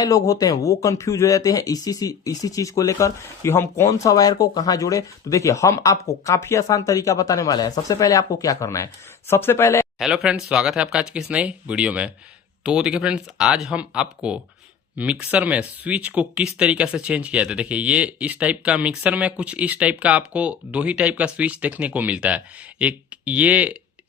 नए लोग होते हैं वो कंफ्यूज हो जाते हैं इसी चीज को लेकर कि हम कौन सा वायर को कहां जोड़े। तो देखिए हम आपको काफी आसान तरीका बताने वाले हैं। सबसे पहले आपको क्या करना है, सबसे पहले हेलो फ्रेंड्स, स्वागत है आपका आज की इस नई वीडियो में। तो देखिए फ्रेंड्स, आज हम आपको मिक्सर में स्विच को किस तरीके से चेंज किया जाता है। देखिए ये इस टाइप का मिक्सर में कुछ इस टाइप का आपको दो ही टाइप का स्विच देखने को मिलता है।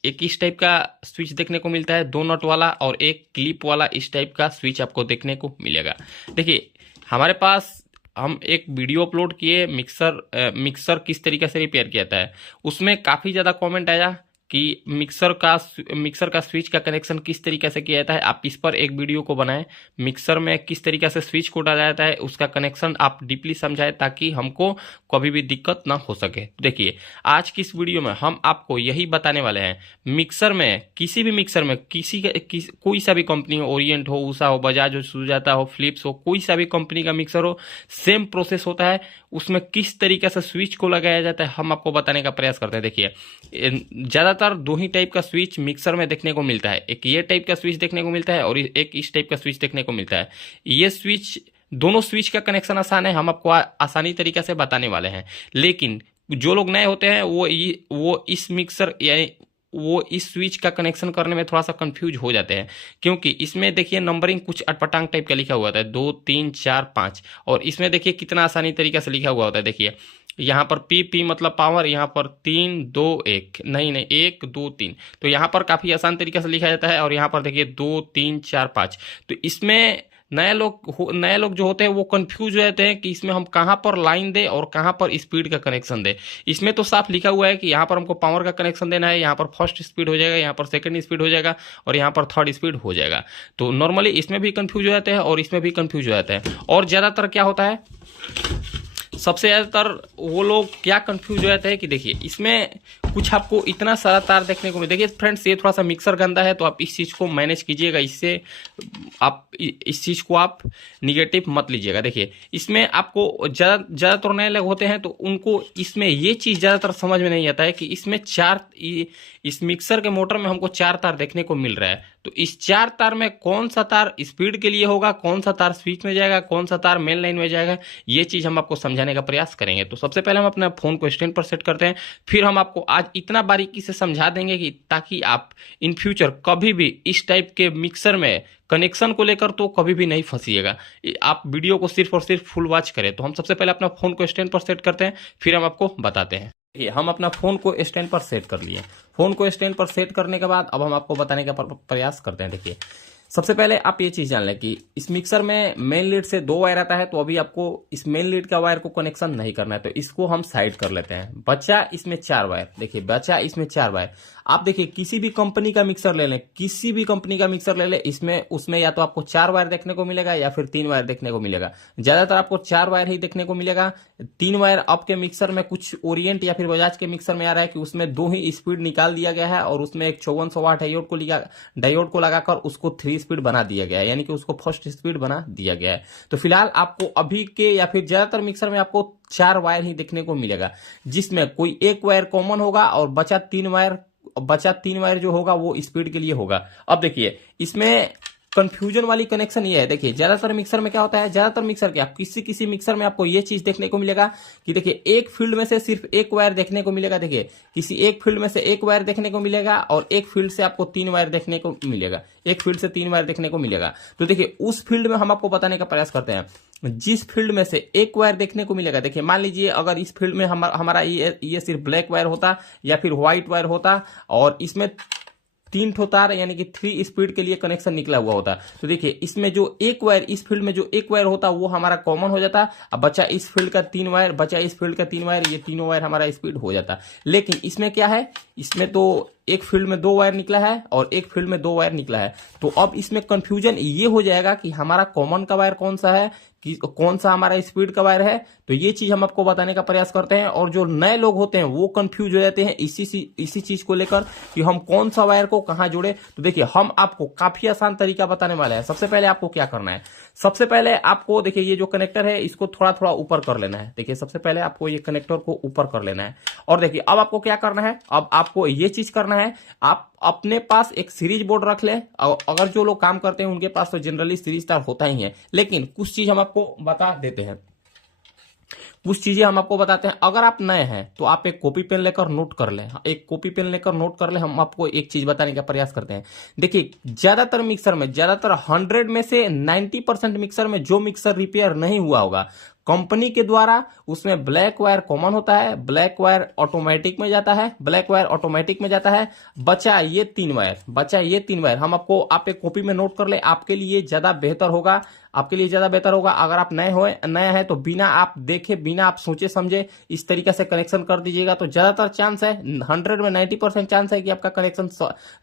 एक इस टाइप का स्विच देखने को मिलता है, दो नट वाला, और एक क्लिप वाला इस टाइप का स्विच आपको देखने को मिलेगा। देखिए हमारे पास हम एक वीडियो अपलोड किए मिक्सर किस तरीके से रिपेयर किया जाता है। उसमें काफ़ी ज़्यादा कमेंट आया कि मिक्सर का स्विच का कनेक्शन किस तरीके से किया जाता है, आप इस पर एक वीडियो को बनाएं। मिक्सर में किस तरीके से स्विच को डाला जाता है उसका कनेक्शन आप डीपली समझाएं ताकि हमको कभी भी दिक्कत ना हो सके। देखिए आज की इस वीडियो में हम आपको यही बताने वाले हैं, मिक्सर में किसी भी मिक्सर में कोई सा भी कंपनी हो, ओरिएंट हो, उषा हो, बजाज हो, सुजाता हो, फिलिप्स हो, कोई सा भी कंपनी का मिक्सर हो, सेम प्रोसेस होता है। उसमें किस तरीके से स्विच को लगाया जाता है हम आपको बताने का प्रयास करते हैं। देखिए ज़्यादातर दो ही टाइप का स्विच मिक्सर में देखने को मिलता है, एक ये टाइप का स्विच देखने को मिलता है और एक इस टाइप का स्विच देखने को मिलता है। ये स्विच, दोनों स्विच का कनेक्शन आसान है, हम आपको आसानी तरीके से बताने वाले हैं। लेकिन जो लोग नए होते हैं वो इस स्विच का कनेक्शन करने में थोड़ा सा कंफ्यूज हो जाते हैं, क्योंकि इसमें देखिए नंबरिंग कुछ अटपटांग टाइप का लिखा हुआ होता है, 2 3 4 5, और इसमें देखिए कितना आसानी तरीके से लिखा हुआ होता है। देखिए यहाँ पर पी मतलब पावर, यहाँ पर 3 2 1, नहीं 1 2 3, तो यहाँ पर काफ़ी आसान तरीके से लिखा जाता है। और यहाँ पर देखिए 2 3 4 5, तो इसमें नए लोग जो होते हैं वो कंफ्यूज हो जाते हैं कि इसमें हम कहाँ पर लाइन दे और कहाँ पर स्पीड का कनेक्शन दे। इसमें तो साफ लिखा हुआ है कि यहाँ पर हमको पावर का कनेक्शन देना है, यहाँ पर फर्स्ट स्पीड हो जाएगा, यहाँ पर सेकंड स्पीड हो जाएगा और यहाँ पर थर्ड स्पीड हो जाएगा। तो नॉर्मली इसमें भी कंफ्यूज हो जाते हैं और इसमें भी कंफ्यूज हो जाते हैं। और ज़्यादातर क्या होता है, सबसे ज़्यादातर वो लोग क्या कंफ्यूज हो जाते हैं कि देखिए इसमें कुछ आपको इतना सारा तार देखने को मिले। देखिए फ्रेंड्स, ये थोड़ा सा मिक्सर गंदा है तो आप इस चीज़ को मैनेज कीजिएगा, इससे आप इस चीज़ को आप निगेटिव मत लीजिएगा। देखिए इसमें आपको ज़्यादातर नए लोग होते हैं तो उनको इसमें ये चीज़ ज़्यादातर समझ में नहीं आता है कि इसमें इस मिक्सर के मोटर में हमको 4 तार देखने को मिल रहा है। तो इस 4 तार में कौन सा तार स्पीड के लिए होगा, कौन सा तार स्विच में जाएगा, कौन सा तार मेन लाइन में जाएगा, ये चीज़ हम आपको समझाने का प्रयास करेंगे। तो सबसे पहले हम अपना फ़ोन को स्टैंड पर सेट करते हैं, फिर हम आपको आज इतना बारीकी से समझा देंगे कि ताकि आप इन फ्यूचर कभी भी इस टाइप के मिक्सर में कनेक्शन को लेकर तो कभी भी नहीं फंसिएगा। आप वीडियो को सिर्फ और सिर्फ फुल वॉच करें। तो हम सबसे पहले अपना फ़ोन को स्टैंड पर सेट करते हैं, फिर हम आपको बताते हैं। देखिए हम अपना फ़ोन को स्टैंड पर सेट कर लिए। फ़ोन को स्टैंड पर सेट करने के बाद अब हम आपको बताने का प्रयास करते हैं। देखिए सबसे पहले आप ये चीज़ जान लें कि इस मिक्सर में मेन लीड से 2 वायर आता है, तो अभी आपको इस मेन लीड का वायर को कनेक्शन नहीं करना है, तो इसको हम साइड कर लेते हैं। बचा इसमें 4 वायर, देखिए बचा इसमें 4 वायर। आप देखिए किसी भी कंपनी का मिक्सर ले लें, किसी भी कंपनी का मिक्सर ले लें, उसमें या तो आपको 4 वायर देखने को मिलेगा या फिर 3 वायर देखने को मिलेगा। ज़्यादातर आपको 4 वायर ही देखने को मिलेगा। 3 वायर आपके मिक्सर में कुछ ओरिएंट या फिर बजाज के मिक्सर में आ रहा है कि उसमें 2 ही स्पीड निकाल दिया गया है और उसमें एक 5400 वाट डायोड को लगाकर उसको 3 स्पीड बना दिया गया है, यानी कि उसको फर्स्ट स्पीड बना दिया गया है। तो फिलहाल आपको अभी के या फिर ज्यादातर मिक्सर में आपको 4 वायर ही देखने को मिलेगा, जिसमें कोई एक वायर कॉमन होगा और बचा 3 वायर जो होगा वो स्पीड के लिए होगा। अब देखिए इसमें कंफ्यूजन वाली कनेक्शन ये है। देखिए ज्यादातर मिक्सर में क्या होता है, ज्यादातर मिक्सर के आप किसी मिक्सर में आपको ये चीज देखने को मिलेगा कि देखिए एक फील्ड में से सिर्फ एक वायर देखने को मिलेगा। देखिए किसी एक फील्ड में से एक वायर देखने को मिलेगा और एक फील्ड से आपको 3 वायर देखने को मिलेगा, एक फील्ड से 3 वायर देखने को मिलेगा। तो देखिए उस फील्ड में हम आपको बताने का प्रयास करते हैं। जिस फील्ड में से एक वायर देखने को मिलेगा, देखिए मान लीजिए अगर इस फील्ड में हमारा ये सिर्फ ब्लैक वायर होता या फिर व्हाइट वायर होता और इसमें 3 ठो तार यानी कि 3 स्पीड के लिए कनेक्शन निकला हुआ होता, तो देखिए इसमें जो एक वायर, इस फील्ड में जो एक वायर होता वो हमारा कॉमन हो जाता। अब बचा इस फील्ड का 3 वायर, ये तीनों वायर हमारा स्पीड हो जाता। लेकिन इसमें क्या है, इसमें तो एक फील्ड में 2 वायर निकला है और एक फील्ड में 2 वायर निकला है। तो अब इसमें कंफ्यूजन ये हो जाएगा कि हमारा कॉमन का वायर कौन सा है, कि कौन सा हमारा स्पीड का वायर है। तो ये चीज हम आपको बताने का प्रयास करते हैं। और जो नए लोग होते हैं वो कंफ्यूज हो जाते हैं इसी चीज को लेकर कि हम कौन सा वायर को कहां जोड़े। तो देखिए हम आपको काफी आसान तरीका बताने वाले हैं। सबसे पहले आपको क्या करना है, सबसे पहले आपको देखिए ये जो कनेक्टर है इसको थोड़ा थोड़ा ऊपर कर लेना है। देखिए सबसे पहले आपको ये कनेक्टर को ऊपर कर लेना है और देखिए अब आपको क्या करना है, अब आपको ये चीज करना है, आप अपने पास एक सीरीज बोर्ड रख ले। अगर जो लोग काम करते हैं उनके पास तो जनरली सीरीज तार होता ही है, लेकिन कुछ चीज हम आपको बता देते हैं, कुछ चीजें हम आपको बताते हैं। अगर आप नए हैं तो आप एक कॉपी पेन लेकर नोट कर लें, एक कॉपी पेन लेकर नोट कर लें। हम आपको एक चीज बताने का प्रयास करते हैं। देखिए ज्यादातर मिक्सर में, ज्यादातर 100 में से 90% मिक्सर में जो मिक्सर रिपेयर नहीं हुआ होगा कंपनी के द्वारा, उसमें ब्लैक वायर कॉमन होता है, ब्लैक वायर ऑटोमेटिक में जाता है, ब्लैक वायर ऑटोमेटिक में जाता है, बचा ये 3 वायर, बचा ये 3 वायर। हम आपको, आप एक कॉपी में नोट कर ले, आपके लिए ज्यादा बेहतर होगा, आपके लिए ज्यादा बेहतर होगा। अगर आप नए हैं तो बिना आप देखे, बिना आप सोचे समझे इस तरीके से कनेक्शन कर दीजिएगा तो ज्यादातर चांस है, 100 में 90% चांस है कि आपका कनेक्शन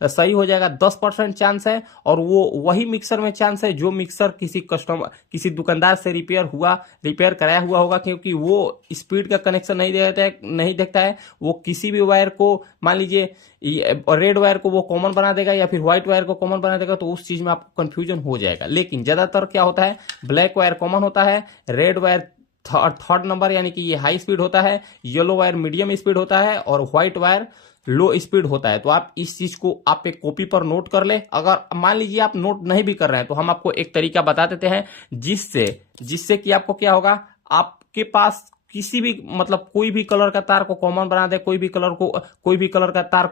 सही हो जाएगा। 10% चांस है, और वो वही मिक्सर में चांस है जो मिक्सर किसी दुकानदार से रिपेयर कराया हुआ होगा, क्योंकि वो स्पीड का कनेक्शन नहीं देखता है। वो किसी भी वायर को, मान लीजिए रेड वायर को वो कॉमन बना देगा या फिर व्हाइट वायर को कॉमन बना देगा, तो उस चीज में आपको कंफ्यूजन हो जाएगा। लेकिन ज्यादातर क्या होता है, ब्लैक वायर कॉमन होता है, रेड वायर थर्ड नंबर यानी कि ये हाई स्पीड होता है, येलो वायर मीडियम स्पीड होता है और व्हाइट वायर लो स्पीड होता है। तो आप इस चीज को आप एक कॉपी पर नोट कर ले। अगर मान लीजिए आप नोट नहीं भी कर रहे हैं तो हम आपको एक तरीका बता देते हैं जिससे कि आपको क्या होगा, आपके पास किसी भी, मतलब कोई भी कलर का तार को कॉमन बना दे, कोई भी कलर का तार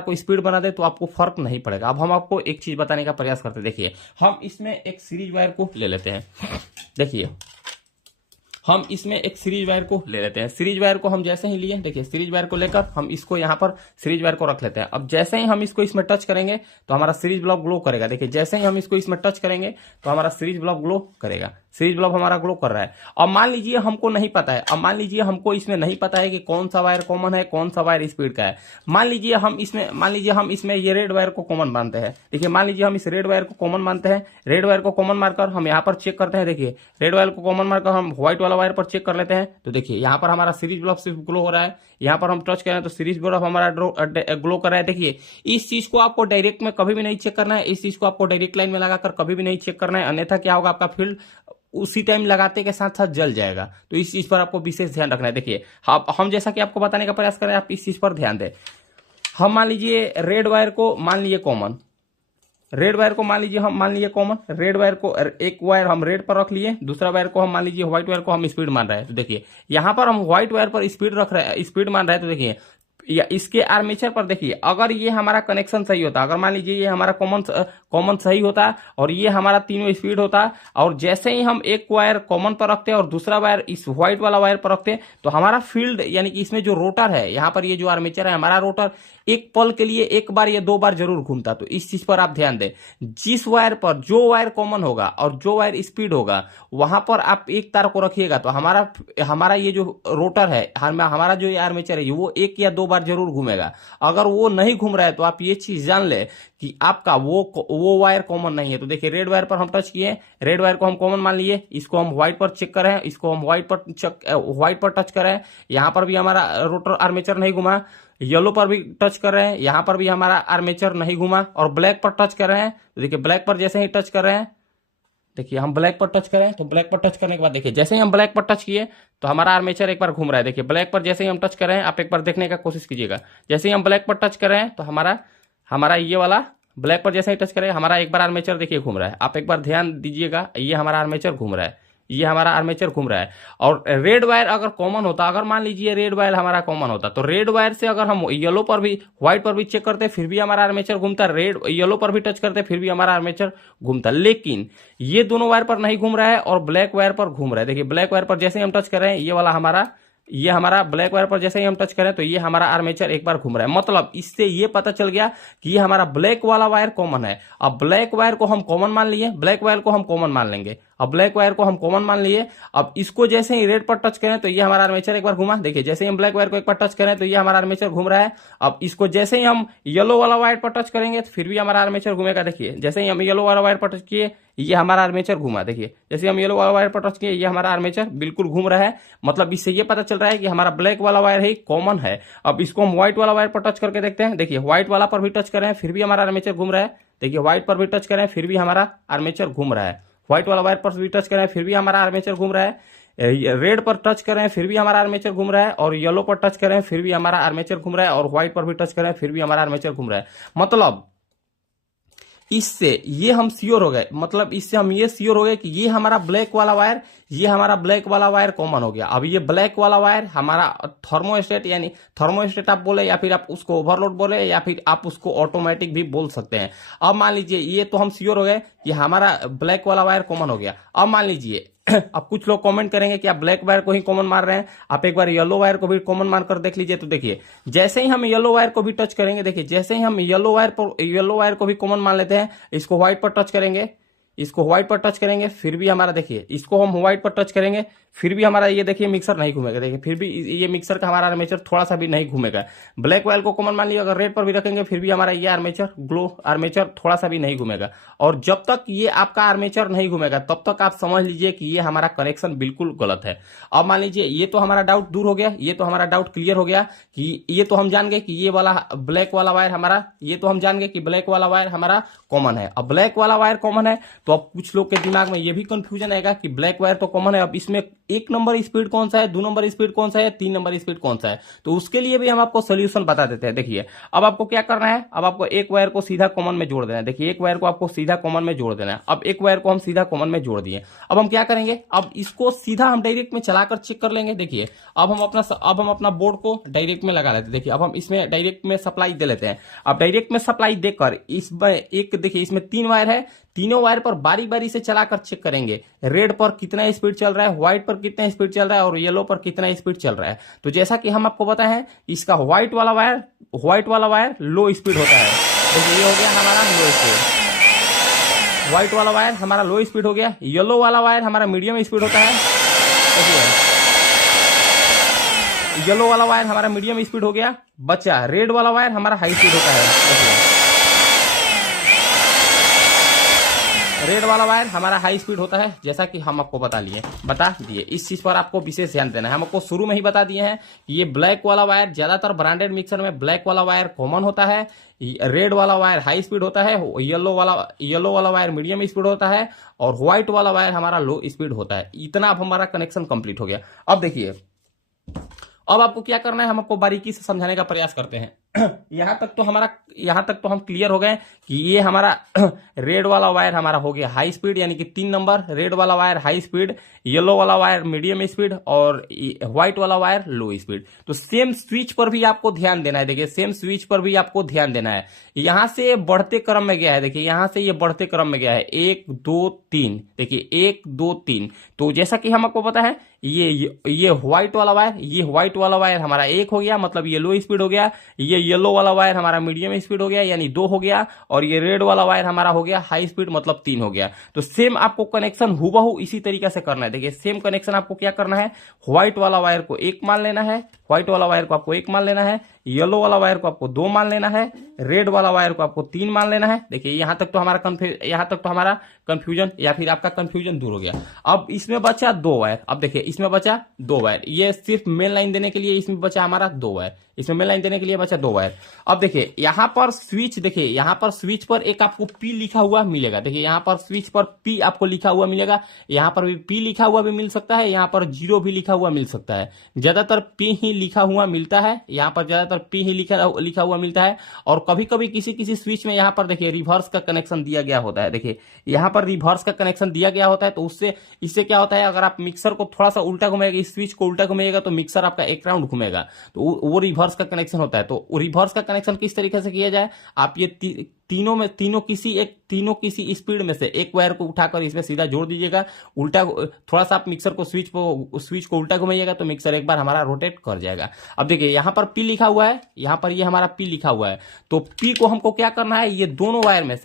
को स्पीड बना दे, तो आपको फर्क नहीं पड़ेगा। अब हम आपको एक चीज बताने का प्रयास करते हैं। देखिए हम इसमें एक सीरीज वायर को ले लेते हैं। देखिए हम इसमें एक सीरीज वायर को ले लेते हैं। सीरीज वायर को हम जैसे ही लिए, देखिए सीरीज वायर को लेकर हम इसको यहाँ पर सीरीज वायर को रख लेते हैं। अब जैसे ही हम इसको इसमें टच करेंगे तो हमारा सीरीज ब्लॉक ग्लो करेगा। देखिए जैसे ही हम इसको इसमें टच करेंगे तो हमारा सीरीज ब्लॉक ग्लो करेगा। सीरीज ब्लॉक हमारा ग्लो कर रहा है। अब मान लीजिए हमको नहीं पता है, हमको इसमें नहीं पता है कि कौन सा वायर कॉमन है, कौन सा वायर स्पीड का है। मान लीजिए हम इसमें ये रेड वायर को कॉमन मानते हैं। देखिए मान लीजिए हम इस रेड वायर को कॉमन मानते हैं। रेड वायर को कॉमन मारकर हम यहाँ पर चेक करते हैं। देखिए रेड वायर को कॉमन मारकर हम व्हाइट वाला वायर पर चेक कर लेते हैं। तो देखिए यहाँ पर हमारा सीरीज ब्लॉक सिर्फ ग्लो हो रहा है। यहाँ पर हम टच करें तो सीरीज ब्लॉक हमारा ग्लो कर रहा है। देखिए इस चीज को आपको डायरेक्ट में कभी भी नहीं चेक करना है, इस चीज को आपको डायरेक्ट लाइन में लगाकर कभी भी नहीं चेक करना है, अन्यथा क्या होगा, आपका फील्ड उसी टाइम लगाते के साथ साथ जल जाएगा। तो इस चीज पर आपको विशेष ध्यान रखना है। देखिए हम जैसा कि आपको बताने का प्रयास करें, आप इस चीज पर ध्यान दें। हम मान लीजिए रेड वायर को मान लिए कॉमन, रेड वायर को मान लीजिए कॉमन, रेड वायर को एक वायर हम रेड पर रख लिए, दूसरा वायर को हम मान लीजिए व्हाइट वायर को हम स्पीड मान रहे हैं। तो देखिए यहाँ पर हम व्हाइट वायर पर स्पीड मान रहे हैं। तो देखिए या इसके आर्मेचर पर देखिए, अगर ये हमारा कनेक्शन सही होता, अगर मान लीजिए ये हमारा कॉमन सही होता और ये हमारा तीनों स्पीड होता, और जैसे ही हम एक वायर कॉमन पर रखते और दूसरा वायर इस व्हाइट वाला वायर पर रखते, तो हमारा फील्ड यानी कि इसमें जो रोटर है, यहाँ पर ये जो आर्मेचर है, हमारा रोटर एक पल के लिए एक बार या 2 बार जरूर घूमता। तो इस चीज पर आप ध्यान दें। जिस वायर पर जो वायर कॉमन होगा और जो वायर स्पीड होगा, वहां पर आप एक तार को रखिएगा तो हमारा ये जो रोटर है, हमारा जो ये आर्मेचर है, वो 1 या 2 बार जरूर घूमेगा। अगर वो नहीं घूम रहा है तो आप ये चीज जान ले कि आपका वो वायर कॉमन नहीं है। तो देखिए रेड वायर पर हम टच किए, रेड वायर को हम कॉमन मान लिए, इसको हम व्हाइट पर चेक करें, इसको हम व्हाइट पर टच करें, यहां पर भी हमारा रोटर आर्मेचर नहीं घुमा, येलो पर भी टच कर रहे हैं, यहां पर भी हमारा आर्मेचर नहीं घुमा, और ब्लैक पर टच कर रहे हैं। तो देखिए ब्लैक पर जैसे ही टच कर रहे हैं, देखिए हम ब्लैक पर टच करें तो ब्लैक पर टच करने के बाद देखिए जैसे ही हम ब्लैक पर टच किए तो हमारा आर्मेचर एक बार घूम रहा है। देखिए ब्लैक पर जैसे ही हम टच कर रहे हैं, आप एक बार देखने का कोशिश कीजिएगा। जैसे ही हम ब्लैक पर टच कर रहे हैं तो हमारा ये वाला ब्लैक पर जैसे ही टच करें, हमारा एक बार आर्मेचर देखिए घूम रहा है। आप एक बार ध्यान दीजिएगा, ये हमारा आर्मेचर घूम रहा है, ये हमारा आर्मेचर घूम रहा है। और रेड वायर अगर कॉमन होता, अगर मान लीजिए रेड वायर हमारा कॉमन होता, तो रेड वायर से अगर हम येलो पर भी व्हाइट पर भी चेक करते फिर भी हमारा आर्मेचर घूमता, रेड येलो पर भी टच करते फिर भी हमारा आर्मेचर घूमता। लेकिन ये दोनों वायर पर नहीं घूम रहा है और ब्लैक वायर पर घूम रहा है। देखिए ब्लैक वायर पर जैसे ही हम टच कर रहे हैं, ये हमारा ब्लैक वायर पर जैसे ही हम टच करें तो ये हमारा आर्मेचर एक बार घूम रहा है। मतलब इससे ये पता चल गया कि ये हमारा ब्लैक वाला वायर कॉमन है। अब ब्लैक वायर को हम कॉमन मान लिए, ब्लैक वायर को हम कॉमन मान लेंगे। अब ब्लैक वायर को हम कॉमन मान लिए, अब इसको जैसे ही रेड पर टच करें तो ये हमारा आर्मेचर एक बार घुमा। देखिए जैसे ही हम ब्लैक वायर को एक बार टच करें तो ये हमारा आर्मेचर घूम रहा है। अब इसको जैसे ही हम येलो वाला वायर पर टच करेंगे तो फिर भी हमारा आर्मेचर घूमेगा। देखिए जैसे ही हम येलो वाला वायर पर टच किए, ये हमारा आर्मेचर घुमा। देखिए जैसे हम येलो वाला वायर पर टच किए, ये हमारा आर्मेचर बिल्कुल घूम रहा है। मतलब इससे ये पता चल रहा है कि हमारा ब्लैक वाला वायर ही कॉमन है। अब इसको हम व्हाइट वाला वायर पर टच करके देखते हैं। देखिए व्हाइट वाला पर भी टच कर रहे हैं फिर भी हमारा आर्मेचर घूम रहा है। देखिए व्हाइट पर भी टच करें फिर भी हमारा आर्मेचर घूम रहा है, व्हाइट वाला वायर पर भी टच करें फिर भी हमारा आर्मेचर घूम रहा है, रेड पर टच करें फिर भी हमारा आर्मेचर घूम रहा है, और येलो पर टच करें फिर भी हमारा आर्मेचर घूम रहा है, और व्हाइट पर भी टच करें फिर भी हमारा आर्मेचर घूम रहा है। मतलब इससे ये हम श्योर हो गए, मतलब इससे हम ये श्योर हो गए कि ये हमारा ब्लैक वाला वायर, ये हमारा ब्लैक वाला वायर कॉमन हो गया। अब ये ब्लैक वाला वायर हमारा थर्मोस्टेट, यानी थर्मोस्टेट आप बोले या फिर आप उसको ओवरलोड बोले या फिर आप उसको ऑटोमेटिक भी बोल सकते हैं। अब मान लीजिए ये तो हम श्योर हो गए कि हमारा ब्लैक वाला वायर कॉमन हो गया। अब मान लीजिए अब कुछ लोग कमेंट करेंगे कि आप ब्लैक वायर को ही कॉमन मार रहे हैं, आप एक बार येलो वायर को भी कॉमन मारकर देख लीजिए। तो देखिए जैसे ही हम येलो वायर को भी टच करेंगे, देखिए जैसे ही हम येलो वायर को भी कॉमन मान लेते हैं, इसको व्हाइट पर टच करेंगे, इसको व्हाइट पर टच करेंगे फिर भी हमारा, देखिए इसको हम व्हाइट पर टच करेंगे फिर भी हमारा ये देखिए मिक्सर नहीं घूमेगा, देखिए फिर भी ये मिक्सर का हमारा आर्मेचर थोड़ा सा भी नहीं घूमेगा। ब्लैक वायर को कॉमन मान लिया, अगर रेड पर भी रखेंगे फिर भी हमारा ये आर्मेचर थोड़ा सा भी नहीं घूमेगा। और जब तक ये आपका आर्मेचर नहीं घूमेगा तब तक आप समझ लीजिए कि ये हमारा कनेक्शन बिल्कुल गलत है। अब मान लीजिए ये तो हमारा डाउट दूर हो गया, ये तो हमारा डाउट क्लियर हो गया कि ये तो हम जान गए कि ये वाला ब्लैक वाला वायर हमारा, ये तो हम जान गए कि ब्लैक वाला वायर हमारा कॉमन है। अब ब्लैक वाला वायर कॉमन है तो अब कुछ लोग के दिमाग में ये भी कंफ्यूजन आएगा कि ब्लैक वायर तो कॉमन है, अब इसमें 1 नंबर स्पीड कौन सा है, 2 नंबर स्पीड कौन सा है, 3 नंबर स्पीड कौन सा है। तो उसके लिए भी हम आपको सोल्यूशन बता देते हैं। देखिए अब आपको क्या करना है, अब आपको एक वायर को सीधा कॉमन में जोड़ देना है। देखिए एक वायर को आपको सीधा कॉमन में जोड़ देना है। अब एक वायर को हम सीधा कॉमन में जोड़ दिए, अब हम क्या करेंगे, अब इसको सीधा हम डायरेक्ट में चलाकर चेक कर लेंगे। देखिए अब हम अपना बोर्ड को डायरेक्ट में लगा लेते हैं। देखिए अब हम इसमें डायरेक्ट में सप्लाई दे लेते हैं। अब डायरेक्ट में सप्लाई देकर इसमें एक, देखिए इसमें 3 वायर है, तीनों वायर पर बारी बारी से चलाकर चेक करेंगे रेड पर कितना स्पीड चल रहा है, व्हाइट पर कितना स्पीड चल रहा है और येलो पर कितना स्पीड चल रहा है। तो जैसा कि हम आपको बताए हैं, इसका व्हाइट वाला वायर लो स्पीड होता है। देखिए ये हो गया हमारा लो स्पीड, व्हाइट वाला वायर हमारा लो स्पीड हो गया। येलो वाला वायर हमारा मीडियम स्पीड होता है। देखिए येलो वाला वायर हमारा मीडियम स्पीड हो गया, बचा रेड वाला वायर हमारा हाई स्पीड होता है। देखिए रेड वाला वायर हमारा हाई स्पीड होता है, जैसा कि हम आपको बता दिए। इस चीज पर आपको विशेष ध्यान देना है। हम आपको शुरू में ही बता दिए हैं कि ये ब्लैक वाला वायर, ज्यादातर ब्रांडेड मिक्सर में ब्लैक वाला वायर कॉमन होता है, रेड वाला वायर हाई स्पीड होता है, येलो वाला वायर मीडियम स्पीड होता है और व्हाइट वाला वायर हमारा लो स्पीड होता है। इतना अब हमारा कनेक्शन कंप्लीट हो गया। अब देखिए अब आपको क्या करना है, हम आपको बारीकी से समझाने का प्रयास करते हैं। यहां तक तो हम क्लियर हो गए कि ये हमारा रेड वाला वायर हमारा हो गया हाई स्पीड, यानी कि 3 नंबर रेड वाला वायर हाई स्पीड, येलो वाला वायर मीडियम स्पीड और व्हाइट वाला वायर लो स्पीड। तो सेम स्विच पर भी आपको ध्यान देना है। देखिए सेम स्विच पर भी आपको ध्यान देना है। यहां से बढ़ते क्रम में गया है, देखिए यहां से ये बढ़ते क्रम में गया है 1 2 3, देखिए 1 2 3। तो जैसा कि हम आपको पता है ये व्हाइट वाला वायर हमारा 1 हो गया, मतलब ये लो स्पीड हो गया। ये येलो वाला वायर हमारा मीडियम स्पीड हो गया, यानी 2 हो गया, और ये रेड वाला वायर हमारा हो गया हाई स्पीड, मतलब 3 हो गया। तो सेम आपको कनेक्शन हुबहू इसी तरीके से करना है। देखिए सेम कनेक्शन आपको क्या करना है, व्हाइट वाला वायर को 1 मान लेना है, व्हाइट वाला वायर को आपको 1 मान लेना है, येलो वाला वायर को आपको 2 मान लेना है, रेड वाला वायर को आपको 3 मान लेना है। देखिए यहां तक तो हमारा कंफ्यूजन या फिर आपका कंफ्यूजन दूर हो गया। अब इसमें बचा 2 वायर। अब देखिए इसमें बचा 2 वायर, ये सिर्फ मेन लाइन देने के लिए इसमें बचा हमारा 2 वायर, इसमें मेन लाइन देने के लिए बचा 2 वायर। अब देखिए यहां पर स्विच, देखिए यहां पर स्विच पर एक आपको P लिखा हुआ मिलेगा। देखिए यहां पर स्विच पर P आपको लिखा हुआ मिलेगा, यहां पर भी P लिखा हुआ भी मिल सकता है, यहां पर 0 भी लिखा हुआ मिल सकता है। ज्यादातर P ही लिखा हुआ मिलता है, यहां पर ज्यादातर P ही लिखा हुआ मिलता है। और कभी कभी किसी स्विच में यहां पर देखिए रिवर्स का कनेक्शन दिया गया होता है। देखिए यहां पर रिवर्स का कनेक्शन दिया गया होता है, तो इससे क्या होता है, अगर आप मिक्सर को थोड़ा सा उल्टा घुमाएगा, इस स्विच को उल्टा घुमाएगा तो मिक्सर आपका एक राउंड घूमेगा, तो वो रिवर्स का कनेक्शन होता है। तो रिवर्स का कनेक्शन किस तरीके से किया जाए, आप ये तीनों किसी स्पीड में से एक वायर को उठाकर इसमें सीधा जोड़ दीजिएगा। उल्टा थोड़ा सा आप मिक्सर को स्विच को उल्टा घुमाइएगा तो मिक्सर एक बार हमारा रोटेट कर जाएगा। अब देखिए यहां पर P लिखा हुआ है, यहां पर ये हमारा P लिखा हुआ है, तो P को हमको क्या करना है, ये दोनों वायर में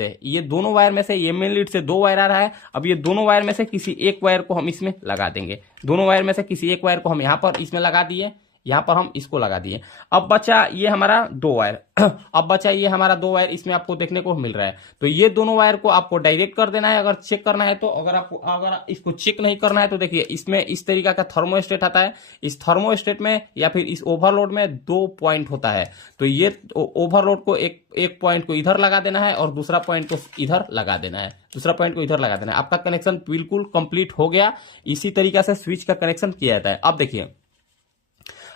से ये मेन लीड से 2 वायर आ रहा है। अब ये दोनों वायर में से किसी एक वायर को हम इसमें लगा देंगे। दोनों वायर में से किसी एक वायर को हम यहां पर इसमें लगा दिए, यहाँ पर हम इसको लगा दिए। अब बचा ये हमारा 2 वायर अब बचा ये हमारा 2 वायर, इसमें आपको देखने को मिल रहा है। तो ये दोनों वायर को आपको डायरेक्ट कर देना है अगर चेक करना है तो। अगर इसको चेक नहीं करना है तो देखिए इसमें इस तरीका का थर्मोस्टेट आता है। इस थर्मोस्टेट में या फिर इस ओवरलोड में 2 पॉइंट होता है। तो ये ओवरलोड को एक पॉइंट को इधर लगा देना है और दूसरा पॉइंट को इधर लगा देना है, दूसरा पॉइंट को इधर लगा देना है। आपका कनेक्शन बिल्कुल कंप्लीट हो गया। इसी तरीका से स्विच का कनेक्शन किया जाता है। अब देखिए,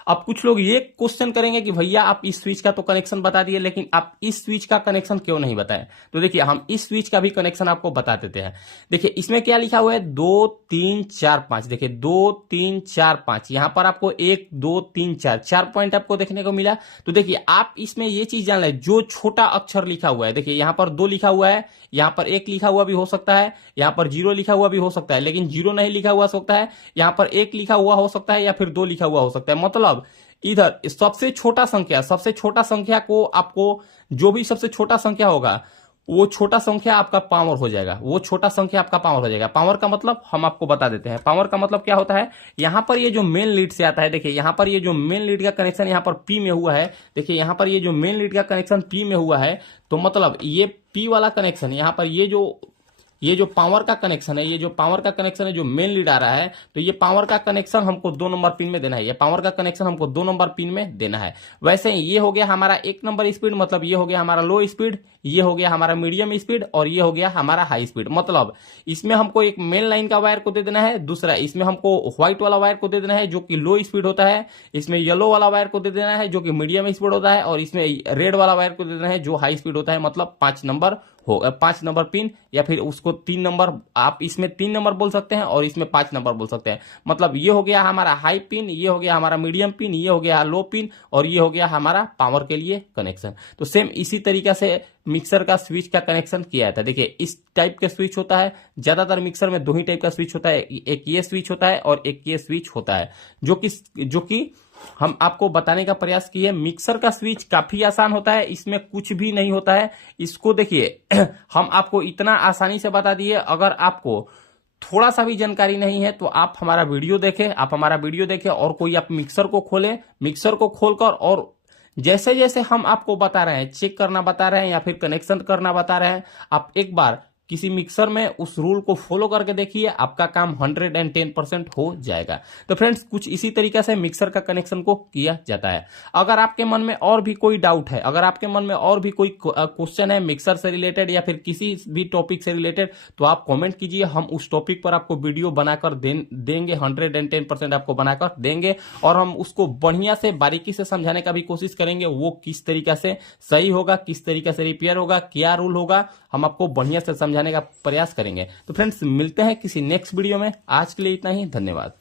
अब कुछ लोग ये क्वेश्चन करेंगे कि भैया आप इस स्विच का तो कनेक्शन बता दिए, लेकिन आप इस स्विच का कनेक्शन क्यों नहीं बताएं? तो देखिए हम इस स्विच का भी कनेक्शन आपको बता देते हैं। देखिए इसमें क्या लिखा हुआ है, 2 3 4 5। देखिए 2 3 4 5, यहां पर आपको 1 2 3 4 पॉइंट आपको देखने को मिला। तो देखिए आप इसमें ये चीज जान लें, जो छोटा अक्षर लिखा हुआ है, देखिए यहां पर 2 लिखा हुआ है, यहां पर 1 लिखा हुआ भी हो सकता है, यहां पर 0 लिखा हुआ भी हो सकता है, लेकिन 0 नहीं लिखा हुआ हो सकता है, यहां पर 1 लिखा हुआ हो सकता है या फिर 2 लिखा हुआ हो सकता है। मतलब इधर सबसे छोटा संख्या को आपको, जो भी सबसे छोटा संख्या होगा वो छोटा संख्या आपका पावर हो जाएगा, वो छोटा संख्या आपका पावर हो जाएगा। पावर का मतलब हम आपको बता देते हैं। पावर का मतलब क्या होता है, यहां पर ये जो मेन लीड से आता है, देखिए यहां पर ये जो मेन लीड का कनेक्शन यहां पर पी में हुआ है, देखिए यहां पर ये जो मेन लीड का कनेक्शन पी में हुआ है, तो मतलब ये पी वाला कनेक्शन यहां पर ये जो पावर का कनेक्शन है, ये जो पावर का कनेक्शन है जो मेन लीड आ रहा है, तो ये पावर का कनेक्शन हमको 2 नंबर पिन में देना है। ये पावर का कनेक्शन हमको 2 नंबर पिन में देना है। वैसे ही ये हो गया हमारा 1 नंबर स्पीड, मतलब ये हो गया हमारा लो स्पीड, ये हो गया हमारा मीडियम स्पीड और ये हो गया हमारा हाई स्पीड। मतलब इसमें हमको एक मेन लाइन का वायर को दे देना है, दूसरा इसमें हमको व्हाइट वाला वायर को दे देना है जो कि लो स्पीड होता है, इसमें येलो वाला वायर को दे देना है जो कि मीडियम स्पीड होता है, और इसमें रेड वाला वायर को दे देना है जो हाई स्पीड होता है। मतलब 5 नंबर पिन, या फिर उसको 3 नंबर, आप इसमें 3 नंबर बोल सकते हैं और इसमें 5 नंबर बोल सकते हैं। मतलब ये हो गया हमारा हाई पिन, ये हो गया हमारा मीडियम पिन, ये हो गया लो पिन और ये हो गया हमारा पावर के लिए कनेक्शन। तो सेम इसी तरीका से मिक्सर का स्विच का कनेक्शन किया जाता है। देखिए इस टाइप का स्विच होता है, ज्यादातर मिक्सर में 2 ही टाइप का स्विच होता है, एक ये स्विच होता है और एक ये स्विच होता है, जो कि हम आपको बताने का प्रयास किए। मिक्सर का स्विच काफी आसान होता है, इसमें कुछ भी नहीं होता है। इसको देखिए हम आपको इतना आसानी से बता दिए। अगर आपको थोड़ा सा भी जानकारी नहीं है तो आप हमारा वीडियो देखें और कोई आप मिक्सर को खोलें, मिक्सर को खोलकर और जैसे जैसे हम आपको बता रहे हैं, चेक करना बता रहे हैं या फिर कनेक्शन करना बता रहे हैं, आप एक बार किसी मिक्सर में उस रूल को फॉलो करके देखिए, आपका काम 110% हो जाएगा। तो फ्रेंड्स कुछ इसी तरीके से मिक्सर का कनेक्शन को किया जाता है। अगर आपके मन में और भी कोई डाउट है, अगर आपके मन में और भी कोई क्वेश्चन है मिक्सर से रिलेटेड या फिर किसी भी टॉपिक से रिलेटेड, तो आप कमेंट कीजिए, हम उस टॉपिक पर आपको वीडियो बनाकर देंगे, 110% आपको बनाकर देंगे और हम उसको बढ़िया से बारीकी से समझाने का भी कोशिश करेंगे। वो किस तरीका से सही होगा, किस तरीके से रिपेयर होगा, क्या रूल होगा, हम आपको बढ़िया से समझाने का प्रयास करेंगे। तो फ्रेंड्स मिलते हैं किसी नेक्स्ट वीडियो में। आज के लिए इतना ही, धन्यवाद।